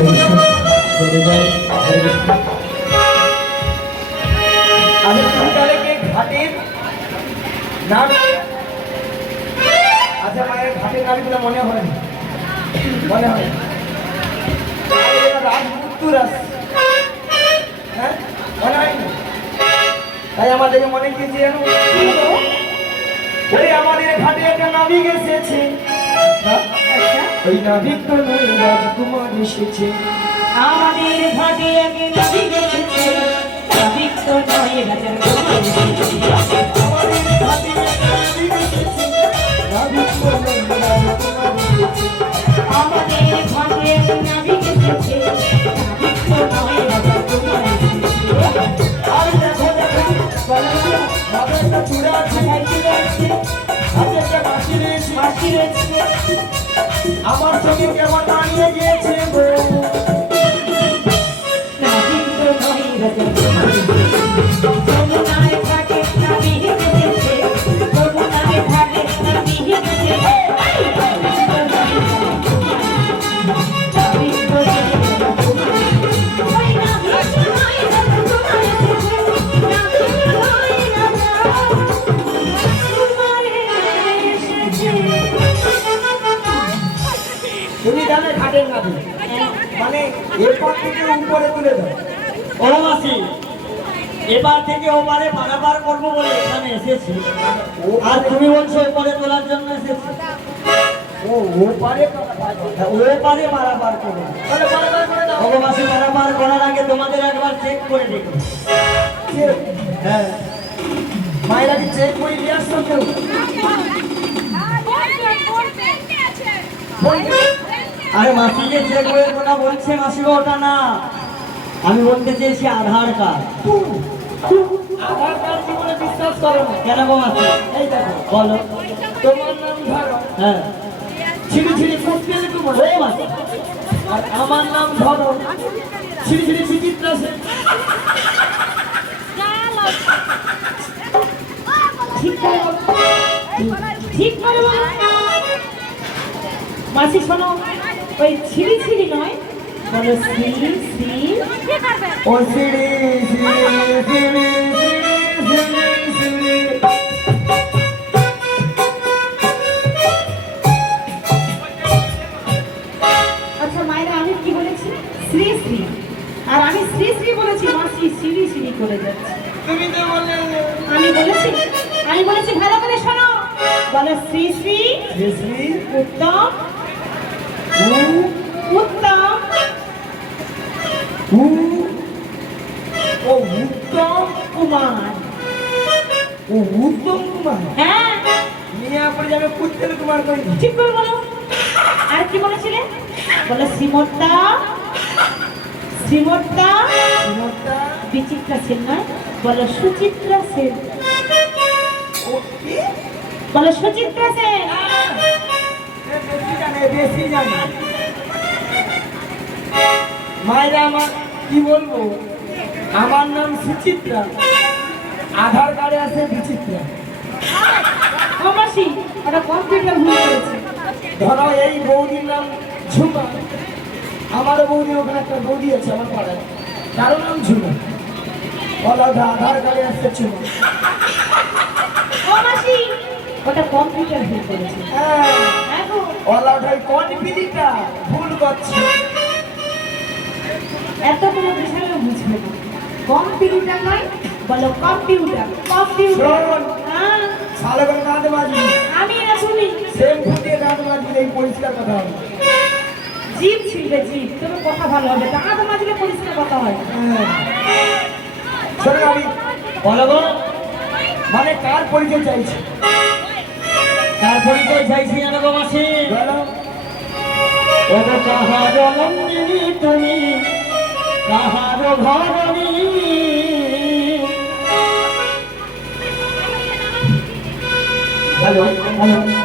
আমি তাহলে ঘাটের নাম আচ্ছা মায়ের ঘাটের নামগুলো মনে হয় মনে হয় রাজপুত্র হ্যাঁ মনে হয় না তাই আমাদেরকে মনে গিয়েছে জানো ওই আমাদের ঘাটে একটা নাবিক এসেছে ওই নাবিক তো নয় রাজকুমার এসেছে আমাদের ঘাটে একটা নাবিক এসেছে নাবিক তো নয় রাজকুমার এসেছে আমাদের ঘাটে একটা নাবিক এসেছে নাবিক তো নয় রাজকুমার এসেছে আমাদের ঘাটে একটা নাবিক এসেছে নাবিক তো নয় রাজকুমার এসেছে আর দেখো দেখো বাবা একটা চূড়া আছে হাতে একটা বাঁশি রয়েছে মাসি রয়েছে আমার সঙ্গে কেমন দাঁড়িয়ে গিয়েছে গো নাবিক তো নয় রাজকুমার এসেছে যমুনায় ঘাটে নাবিক এসেছে যমুনায় ঘাটে নাবিক এসেছে তুমি জানে ঘাটের নাবি মানে এরপর থেকে উপরে তুলে দাও ও মাসি এবার থেকে ওপারে পারাপার করবো বলে এখানে এসেছি আর তুমি বলছো ওপারে তোলার জন্য এসেছি ও ওপারে ওপারে পারাপার করবো তাহলে বারবার করে দাও ও মাসি পারাপার করার আগে তোমাদের একবার চেক করে দেখো হ্যাঁ মায়েরা কি চেক করে নিয়ে আসছো কেউ আরে মাসিকে চেক করে ওটা বলছে মাসি ওটা না আমি বলতে চেয়েছি আধার কার্ড আধার কার্ড জীবনে বিশ্বাস করো না কেন গো মাসি এই দেখো বলো তোমার নাম ধরো হ্যাঁ ছিড়ি ছিড়ি ফুটতে তোমার ও মাসি আর আমার নাম ধরো ছিড়ি ছিড়ি বিচিত্রা সেন ঠিক করে বলো ঠিক করে বলো মাসি শোনো ওই ছিড়ি ছিড়ি নয় বলো শ্রী শ্রী ও সিঁড়ি সিঁড়ি সিঁড়ি সিঁড়ি সিঁড়ি আচ্ছা মায়েরা আমি কি বলেছি শ্রী শ্রী আর আমি শ্রী শ্রী বলেছি মাসি সিঁড়ি সিঁড়ি করে যাচ্ছে তুমি তো বললে আমি বলেছি ভালো করে শোনো বলো শ্রী শ্রী শ্রী উত্তম উত্তম ও উত্তম কুমার ও উত্তম কুমার হ্যাঁ নিয়ে পড়ে যাবে পুত্রের কুমার কই ঠিক করে বলো আর কি বলেছিলে বলো শ্রীমত্তা শ্রীমত্তা মোটা বিচিত্রা সেন নয় বলো সুচিত্রা সেন ও কি বলো সুচিত্রা সেন বেশি জানে মায়েরা আমার কি বলবো আমার নাম সুচিত্রা আধার কার্ডে আছে বিচিত্রা ও মাসি ওটা কম্পিউটার ভুল করেছে ধরো এই বৌদির নাম ঝুমা আমারও বৌদির ওখানে একটা বৌদি আছে আমার পাড়ায় তারও নাম ঝুমা বলো আধার কার্ডে আসছে ঝুমা ও মাসি ওটা কম্পিউটার ভুল করেছে হ্যাঁ হ্যাঁ গো ওলা ওঠাই কোন পিলিটা ভুল করছে এত কোনো বিষয়ে বুঝবে না কম্পিউটার নয় বলো কম্পিউটার কম্পিউটার শোন। হ্যাঁ সালে করে দাঁত বাজবি আমি না শুনি সেম ফুটিয়ে দাঁত বাজবি এই পরিষ্কার কথা হবে জিভ ছিলবে জিভ তবে কথা ভালো হবে দাঁত মাজলে পরিষ্কার কথা হয় শোনো আমি বলো গো মানে কার পরিচয় চাইছি তার পরিচয় চাইছি জানো গো মাসি বলো ও গো কাহার নন্দিনী তুমি কাহার ঘরণী হ্যালো হ্যালো